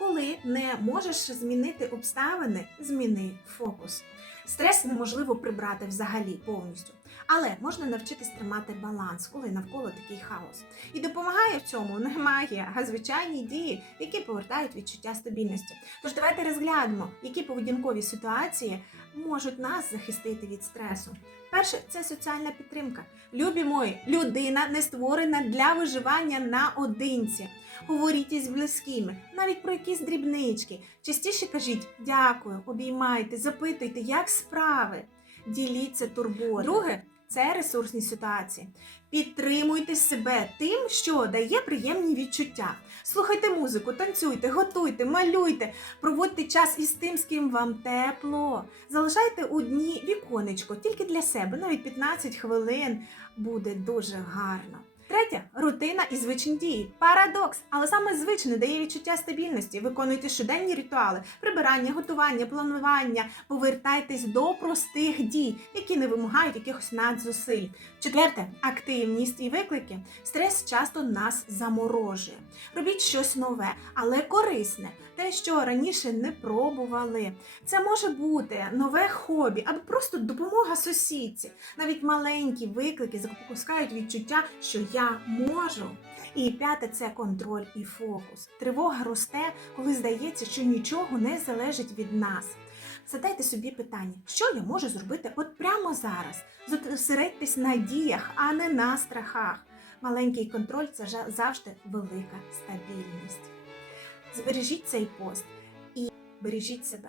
Коли не можеш змінити обставини, зміни фокус. Стрес неможливо прибрати взагалі повністю, але можна навчитись тримати баланс, коли навколо такий хаос. І допомагає в цьому не магія, а звичайні дії, які повертають відчуття стабільності. Тож давайте розглянемо, які поведінкові ситуації можуть нас захистити від стресу. Перше це соціальна підтримка. Любі мої, людина не створена для виживання наодинці. Говоріть із близькими, навіть про якісь дрібнички. Частіше кажіть дякую, обіймайте, запитуйте, як справи. Діліться турботою. Друге це ресурсні ситуації. Підтримуйте себе тим, що дає приємні відчуття. Слухайте музику, танцюйте, готуйте, малюйте, проводьте час із тим, з ким вам тепло. Залишайте у дні віконечко тільки для себе, навіть 15 хвилин буде дуже гарно. Третє рутина і звичні дії. Парадокс, але саме звичне дає відчуття стабільності. Виконуйте щоденні ритуали, прибирання, готування, планування. Повертайтесь до простих дій, які не вимагають якихось надзусиль. Четверте активність і виклики. Стрес часто нас заморожує. Робіть щось нове, але корисне, те, що раніше не пробували. Це може бути нове хобі або просто допомога сусідці. Навіть маленькі виклики запускають відчуття, що я можу. І п'яте це контроль і фокус. Тривога росте, коли здається, що нічого не залежить від нас. Задайте собі питання, що я можу зробити от прямо зараз. Зосередьтесь на діях, а не на страхах. Маленький контроль це завжди велика стабільність. Збережіть цей пост і бережіть себе.